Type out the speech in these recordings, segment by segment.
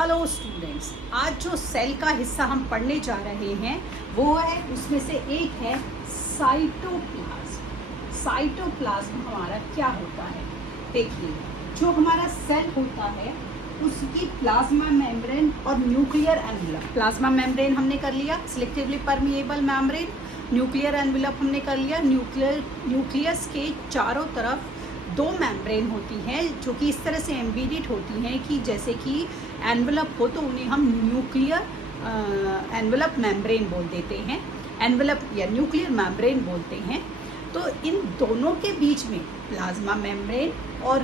Hello students, आज जो cell का हिस्सा हम पढ़ने जा रहे हैं वो है, उसमें से एक है साइटोप्लाज्म। साइटोप्लाज्म हमारा क्या होता है? देखिए, जो हमारा सेल होता है उसकी प्लाज्मा मेम्ब्रेन और न्यूक्लियर एनवेलप। प्लाज्मा मेम्ब्रेन हमने कर लिया, selectively permeable membrane. Nuclear envelope हमने कर लिया। न्यूक्लियस के चारों तरफ दो मेम्ब्रेन होती हैं जो कि इस तरह से एम्बेडेड होती हैं कि जैसे कि एनवेलप हो तो उन्हें हम न्यूक्लियर एनवेलप मेम्ब्रेन बोल देते हैं, एनवेलप या न्यूक्लियर मेम्ब्रेन बोलते हैं। तो इन दोनों के बीच में प्लाज्मा मेम्ब्रेन और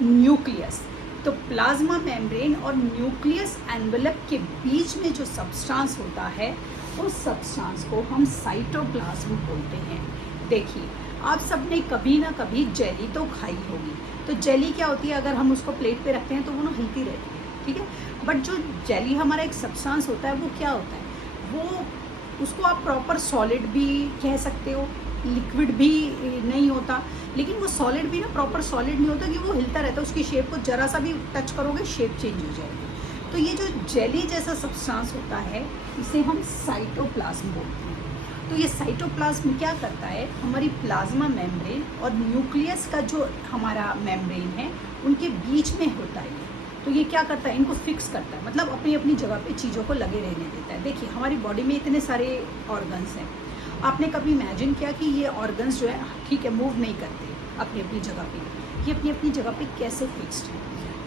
न्यूक्लियस। तो प्लाज्मा मेम्ब्रेन और न्यूक्लियस एनवेलप के बीच में जो सब्सटेंस होता है उस सब्सटेंस को हम साइटोप्लाज्म बोलते हैं। देखिए, आप सबने कभी ना कभी जेली तो खाई होगी। तो जेली क्या होती है? अगर हम उसको प्लेट पे रखते हैं तो वो ना हिलती रहती है, ठीक है। बट जो जेली हमारा एक सब्सटेंस होता है वो क्या होता है? वो उसको आप प्रॉपर सॉलिड भी कह सकते हो, लिक्विड भी नहीं होता, लेकिन वो सॉलिड भी ना प्रॉपर सॉलिड नहीं होता कि वो हिलता रहता है। उसकी शेप को जरा सा भी टच करोगे शेप चेंज हो जाएगी। तो ये जो जेली जैसा सब्सटेंस होता है इसे हम साइटोप्लाज्म बोलते हैं। तो ये साइटोप्लाज्म क्या करता है? हमारी प्लाज्मा मेम्ब्रेन और न्यूक्लियस का जो हमारा मेम्ब्रेन है उनके बीच में होता है। तो ये क्या करता है? इनको फिक्स करता है, मतलब अपनी अपनी जगह पे चीज़ों को लगे रहने देता है। देखिए, हमारी बॉडी में इतने सारे ऑर्गन्स हैं। आपने कभी इमेजिन किया कि ये ऑर्गन्स जो है, ठीक है, मूव नहीं करते अपनी अपनी जगह पे, ये अपनी अपनी जगह पे कैसे फिक्स्ड है?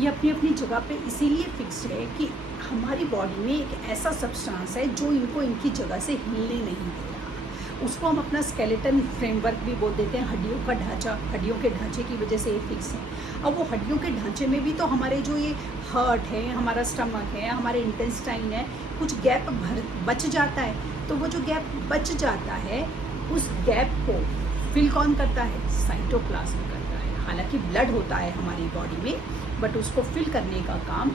ये अपनी अपनी जगह पे इसीलिए फिक्स्ड है कि हमारी बॉडी में एक ऐसा सब्सटेंस है जो इनको इनकी जगह से हिलने नहीं दे रहा। उसको हम अपना स्केलेटन फ्रेमवर्क भी बोल देते हैं। हड्डियों का ढांचा, हड्डियों के ढांचे की वजह से ये फिक्स है। अब वो हड्डियों के ढांचे में भी तो हमारे जो ये हार्ट है, हमारा स्टमक है, हमारे इंटेस्टाइन है, कुछ गैप बच जाता है। तो वो जो गैप बच जाता है उस गैप को फिल कौन करता है? साइटोप्लाज्म करता है। हालांकि ब्लड होता है हमारी बॉडी में, बट उसको फिल करने का काम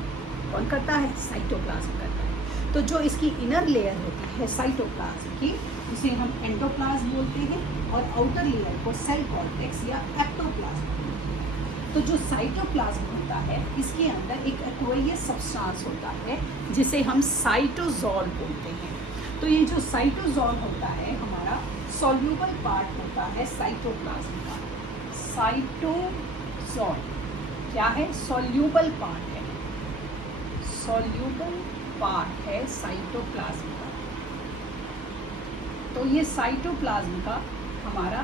कौन करता है? साइटोप्लाज्म करता है। तो जो इसकी इनर लेयर होती है साइटोप्लाज्म की, उसे हम एंडोप्लाज्म बोलते हैं, और आउटर लेयर को सेल कॉर्टेक्स या एक्टोप्लाज्म बोलते हैं। तो जो साइटोप्लाज्म होता है इसके अंदर एक एक्वेयस सब्सटेंस होता है जिसे हम साइटोसोल बोलते हैं। तो ये जो साइटोसोल होता है हमारा सॉल्यूबल पार्ट होता है साइटोप्लाज्म का। साइटोसोल क्या है? सॉल्यूबल पार्ट है। सॉल्यूबल पार्ट है साइटोप्लाज्म का। तो ये साइटोप्लाज्म का हमारा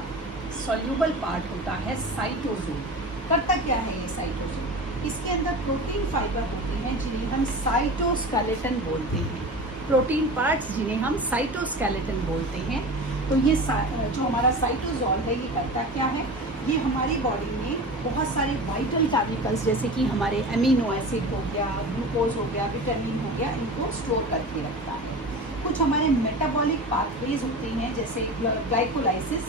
सॉल्यूबल पार्ट होता है साइटोसोल। करता क्या है ये साइटोसोल? इसके अंदर प्रोटीन फाइबर होते हैं जिन्हें हम साइटोस्केलेटन बोलते हैं। प्रोटीन पार्ट्स जिन्हें हम साइटोस्केलेटन बोलते हैं। तो ये जो हमारा साइटोसोल है ये करता क्या है? ये हमारी बॉडी में बहुत सारे वाइटल केमिकल्स जैसे कि हमारे अमीनो एसिड हो गया, ग्लूकोज हो गया, विटामिन हो गया, इनको स्टोर करके रखता है। कुछ हमारे मेटाबॉलिक पाथवेज होते हैं जैसे ग्लाइकोलाइसिस,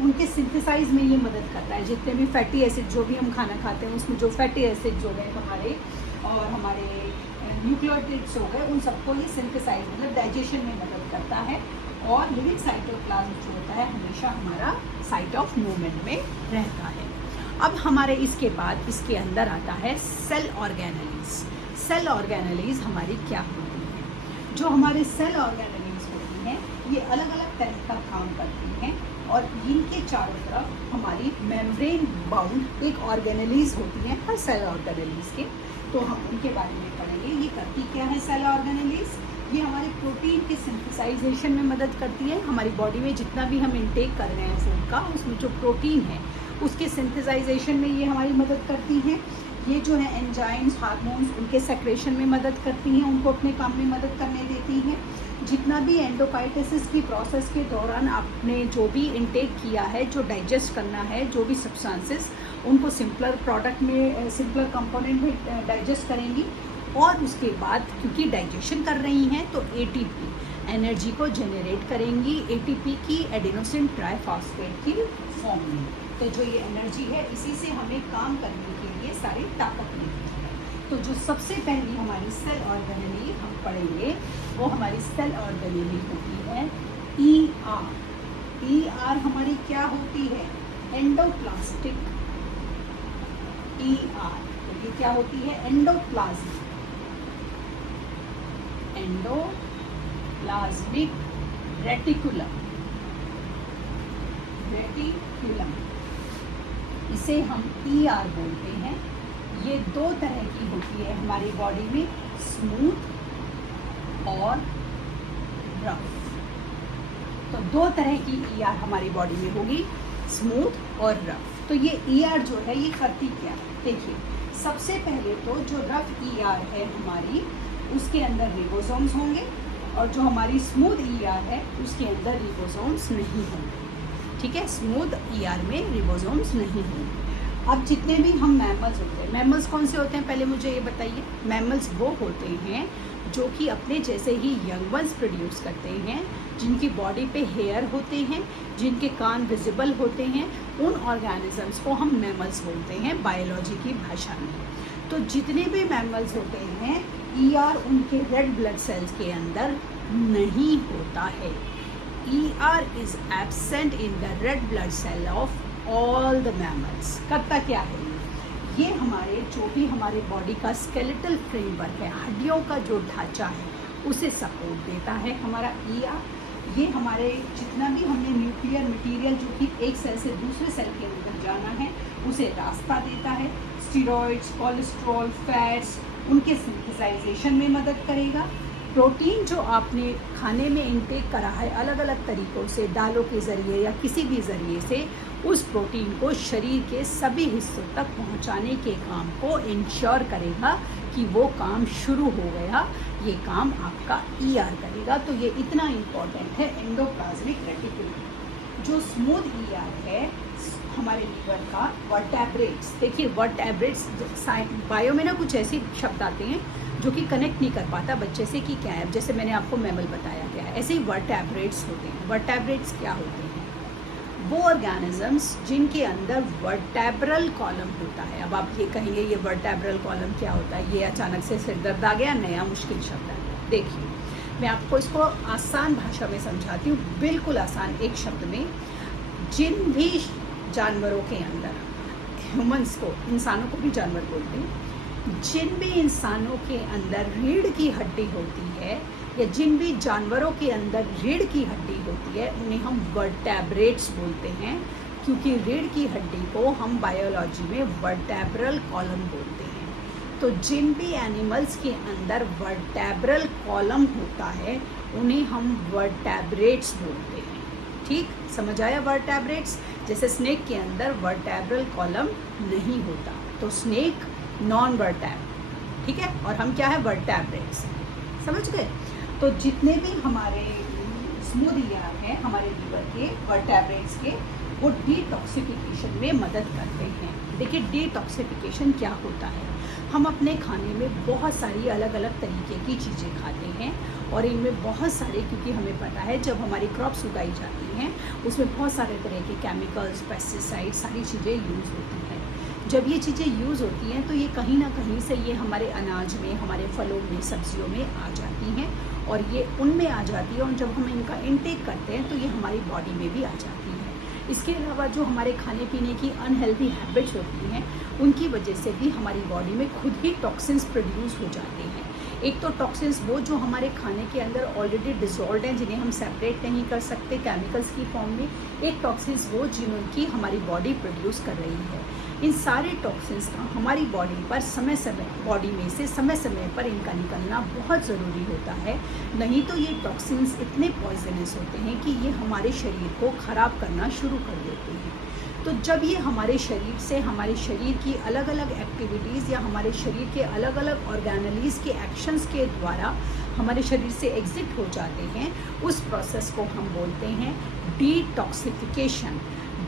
उनके सिंथेसाइज में ये मदद करता है। जितने भी फैटी एसिड जो भी हम खाना खाते हैं उसमें जो फैटी एसिड्स हो गए हमारे, और हमारे न्यूक्लियोटाइड्स हो गए, उन सबको ये सिंथेसाइज मतलब डाइजेशन में मदद करता है। और लिविंग साइटोप्लाज्म जो होता है हमेशा हमारा साइट ऑफ मूवमेंट में रहता है। अब हमारे इसके बाद इसके अंदर आता है सेल ऑर्गेनेलीज। सेल ऑर्गेनेलीज हमारी क्या होती है? जो हमारे सेल ऑर्गेनेलीज होती हैं ये अलग अलग तरह का काम करती हैं, और इनके चारों तरफ हमारी मेम्ब्रेन बाउंड एक ऑर्गेनेलीज होती है हर सेल ऑर्गेनेलीज के। तो हम उनके बारे में पढ़ेंगे। ये करती क्या है सेल ऑर्गेनेलीज? ये हमारे प्रोटीन के सिंथेसाइजेशन में मदद करती है। हमारी बॉडी में जितना भी हम इनटेक कर रहे हैं फूड का, उसमें जो प्रोटीन है उसके सिंथेसाइजेशन में ये हमारी मदद करती हैं। ये जो है एंजाइम्स, हार्मोन्स, उनके सेक्रेशन में मदद करती हैं, उनको अपने काम में मदद करने देती हैं। जितना भी एंडोकाइटोसिस की प्रोसेस के दौरान आपने जो भी इनटेक किया है, जो डाइजेस्ट करना है, जो भी सब्सटेंसेस, उनको सिंपलर प्रोडक्ट में, सिंपलर कंपोनेंट में डाइजेस्ट करेंगी। और उसके बाद क्योंकि डाइजेशन कर रही हैं तो एटीपी एनर्जी को जनरेट करेंगी, एटीपी की एडेनोसिन ट्राइफॉस्फेट की फॉर्म में। तो जो ये एनर्जी है इसी से हमें काम करने के लिए सारी ताकत मिलती है। तो जो सबसे पहली हमारी सेल ऑर्गेनेली हम पढ़ेंगे वो हमारी सेल ऑर्गेनेली होती है ER। ER हमारी क्या होती है? एंडोप्लास्टिक ER, तो ये क्या होती है? एंडोप्लाज्म, एंडोप्लाज्मिक रेटिकुलम, रेटिकुलम, इसे हम ER बोलते हैं। ये दो तरह की होती है हमारी बॉडी में, स्मूथ और रफ। तो दो तरह की ER हमारी बॉडी में होगी, स्मूथ और रफ। तो ये ER जो है ये करती क्या है? देखिए, सबसे पहले तो जो रफ ER है हमारी, उसके अंदर रिबोसोम्स होंगे, और जो हमारी स्मूथ ER है उसके अंदर रिबोसोम्स नहीं होंगे। ठीक है, स्मूथ ER में रिबोसोम्स नहीं होंगे। अब जितने भी हम मैमल्स होते हैं, मैमल्स कौन से होते हैं पहले मुझे ये बताइए? मैमल्स वो होते हैं जो कि अपने जैसे ही यंग वंस प्रोड्यूस करते हैं, जिनकी बॉडी पे हेयर होते हैं, जिनके कान विजिबल होते हैं, उन ऑर्गेनिजम्स को हम मैमल्स बोलते हैं बायोलॉजी की भाषा में। तो जितने भी मैमल्स होते हैं, ER उनके रेड ब्लड सेल्स के अंदर नहीं होता है। ER is absent in the red blood cell of all the mammals. करता क्या है ये? हमारे जो भी हमारे बॉडी का स्केलेटल फ्रेमवर्क है, हड्डियों का जो ढांचा है, उसे सपोर्ट देता है हमारा ER। ये हमारे जितना भी हमने न्यूक्लियर मटेरियल जो कि एक सेल से दूसरे सेल के अंदर जाना है, उसे रास्ता देता है। स्टीरॉइड्स, कोलेस्ट्रॉल, फैट्स, उनके सिंथेसाइजेशन में मदद करेगा। प्रोटीन जो आपने खाने में इनटेक करा है अलग अलग तरीक़ों से, दालों के ज़रिए या किसी भी ज़रिए से, उस प्रोटीन को शरीर के सभी हिस्सों तक पहुंचाने के काम को इंश्योर करेगा कि वो काम शुरू हो गया। ये काम आपका ER करेगा। तो ये इतना इम्पॉर्टेंट है एंडोप्लाज्मिक रेटिकुलम। जो स्मूथ ER है हमारे लीवर का, वर्टेब्रेट्स, देखिए वर्टेब्रेट्स बायो में ना कुछ ऐसे शब्द आते हैं जो कि कनेक्ट नहीं कर पाता बच्चे से कि क्या है। जैसे मैंने आपको मैमल बताया गया है, ऐसे ही वर्टेब्रेट्स होते हैं। वर्टेब्रेट्स क्या होते हैं? वो ऑर्गेनिजम्स जिनके अंदर वर्टेब्रल कॉलम होता है। अब आप ये कहेंगे ये वर्टेब्रल कॉलम क्या होता है? ये अचानक से सिर दर्द आ गया, नया मुश्किल शब्द आ गया। देखिए, मैं आपको इसको आसान भाषा में समझाती हूँ, बिल्कुल आसान एक शब्द में। जिन भी जानवरों के अंदर, ह्यूमंस को, इंसानों को भी जानवर बोलते हैं, जिन भी इंसानों के अंदर रीढ़ की हड्डी होती है या जिन भी जानवरों के अंदर रीढ़ की हड्डी होती है, उन्हें हम वर्टेब्रेट्स बोलते हैं। क्योंकि रीढ़ की हड्डी को हम बायोलॉजी में वर्टेब्रल कॉलम बोलते हैं। तो जिन भी एनिमल्स के अंदर वर्टेब्रल कॉलम होता है, उन्हें हम वर्टेब्रेट्स बोलते हैं। ठीक समझ आया? वर्टेब्रेट्स। जैसे स्नेक के अंदर वर्टेब्रल कॉलम नहीं होता, तो स्नेक नॉन वर्टेब्रेट, ठीक है, और हम क्या है? वर्टेब्रेट्स। समझ गए? तो जितने भी हमारे स्मूथ ER हैं हमारे लीवर के, वर्टेब्रेट्स के, वो डिटॉक्सिफिकेशन में मदद करते हैं। देखिए, डिटॉक्सिफिकेशन क्या होता है? हम अपने खाने में बहुत सारी अलग अलग तरीके की चीज़ें खाते हैं, और इनमें बहुत सारे, क्योंकि हमें पता है जब हमारी क्रॉप्स उगाई जाती हैं उसमें बहुत सारे तरह के केमिकल्स, पेस्टिसाइड, सारी चीज़ें यूज़ होती हैं। जब ये चीज़ें यूज़ होती हैं तो ये कहीं ना कहीं से ये हमारे अनाज में, हमारे फलों में, सब्जियों में आ जाती हैं, और ये उनमें आ जाती है, और जब हम इनका इंटेक करते हैं तो ये हमारी बॉडी में भी आ जाती है। इसके अलावा जो हमारे खाने पीने की अनहेल्दी हैबिट्स होती हैं, उनकी वजह से भी हमारी बॉडी में खुद ही टॉक्सिन्स प्रोड्यूस हो जाते हैं। एक तो टॉक्सिन्स वो जो हमारे खाने के अंदर ऑलरेडी डिसॉल्व्ड हैं, जिन्हें हम सेपरेट नहीं कर सकते केमिकल्स की फॉर्म में। एक टॉक्सिन्स वो जिनकी हमारी बॉडी प्रोड्यूस कर रही है। इन सारे टॉक्सिन्स का हमारी बॉडी पर बॉडी में से समय समय पर इनका निकलना बहुत ज़रूरी होता है। नहीं तो ये टॉक्सिन्स इतने पॉइजनस होते हैं कि ये हमारे शरीर को ख़राब करना शुरू कर देते हैं। तो जब ये हमारे शरीर से, हमारे शरीर की अलग अलग एक्टिविटीज़ या हमारे शरीर के अलग अलग ऑर्गेनलीज़ के एक्शंस के द्वारा हमारे शरीर से एग्जिट हो जाते हैं, उस प्रोसेस को हम बोलते हैं डिटॉक्सिफिकेशन।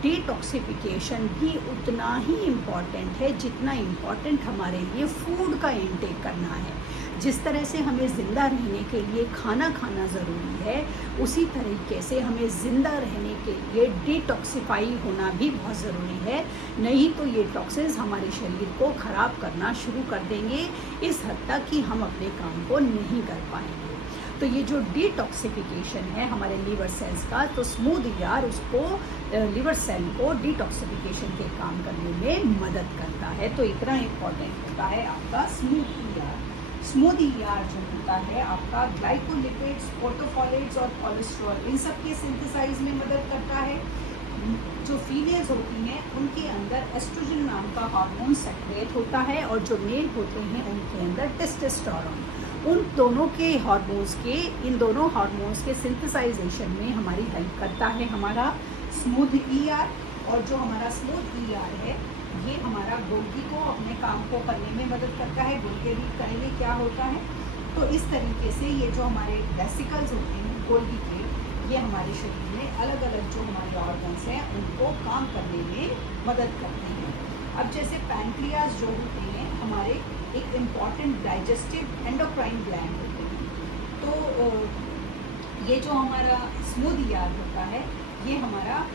डिटॉक्सिफिकेशन भी उतना ही इम्पॉर्टेंट है जितना इम्पॉर्टेंट हमारे लिए फूड का इंटेक करना है। जिस तरह से हमें ज़िंदा रहने के लिए खाना खाना ज़रूरी है, उसी तरीके से हमें ज़िंदा रहने के लिए डिटॉक्सिफाई होना भी बहुत ज़रूरी है। नहीं तो ये टॉक्सिन्स हमारे शरीर को ख़राब करना शुरू कर देंगे, इस हद तक कि हम अपने काम को नहीं कर पाएंगे। तो ये जो डिटॉक्सिफिकेशन है हमारे लीवर सेल्स का, तो स्मूथ ईआर उसको लीवर सेल को डिटॉक्सिफिकेशन के काम करने में मदद करता है। तो इतना इम्पॉर्टेंट होता है आपका स्मूथ ईआर। स्मूथ ईआर जो होता है आपका ग्लाइकोलिपिड्स, प्रोटोफॉलेट्स और कोलेस्ट्रॉल इन सब के सिंथेसाइज में मदद करता है। जो फीमेल्स होती हैं उनके अंदर एस्ट्रोजन नाम का हार्मोन सेक्रेट होता है और जो मेल होते हैं उनके अंदर टेस्टोस्टेरोन। उन दोनों के हार्मोन्स के, इन दोनों हार्मोन्स के सिंथेसाइजेशन में हमारी हेल्प करता है हमारा स्मूथ ईआर। और जो हमारा स्मूथ ईआर है ये हमारा गोल्गी को अपने काम को करने में मदद करता है। गोल्गी करेंगे क्या होता है, तो इस तरीके से ये जो हमारे वेसिकल्स होते हैं गोल्गी के, ये हमारे शरीर में अलग अलग जो हमारे ऑर्गन्स हैं उनको काम करने में मदद करते हैं। अब जैसे पैंक्रियाज जो होते हैं हमारे एक इम्पॉर्टेंट डाइजेस्टिव एंडोक्राइन ग्लैंड होते हैं। तो ये जो हमारा स्मूथ ईआर होता है ये हमारा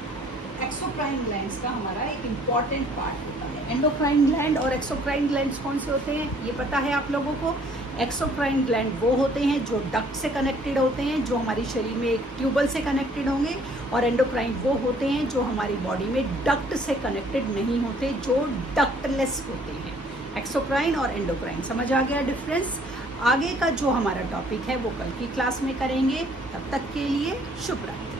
एक्सोक्राइन ग्लैंड्स का हमारा एक इम्पॉर्टेंट पार्ट होता है। एंडोक्राइन ग्लैंड और एक्सोक्राइन ग्लैंड्स कौन से होते हैं ये पता है आप लोगों को। एक्सोक्राइन ग्लैंड वो होते हैं जो डक्ट से कनेक्टेड होते हैं, जो हमारी शरीर में एक ट्यूबल से कनेक्टेड होंगे, और एंडोक्राइन वो होते हैं जो हमारी बॉडी में डक्ट से कनेक्टेड नहीं होते, जो डक्टलेस होते हैं। एक्सोक्राइन और एंडोक्राइन, समझ आ गया डिफरेंस। आगे का जो हमारा टॉपिक है वो कल की क्लास में करेंगे। तब तक के लिए शुभ रात्रि।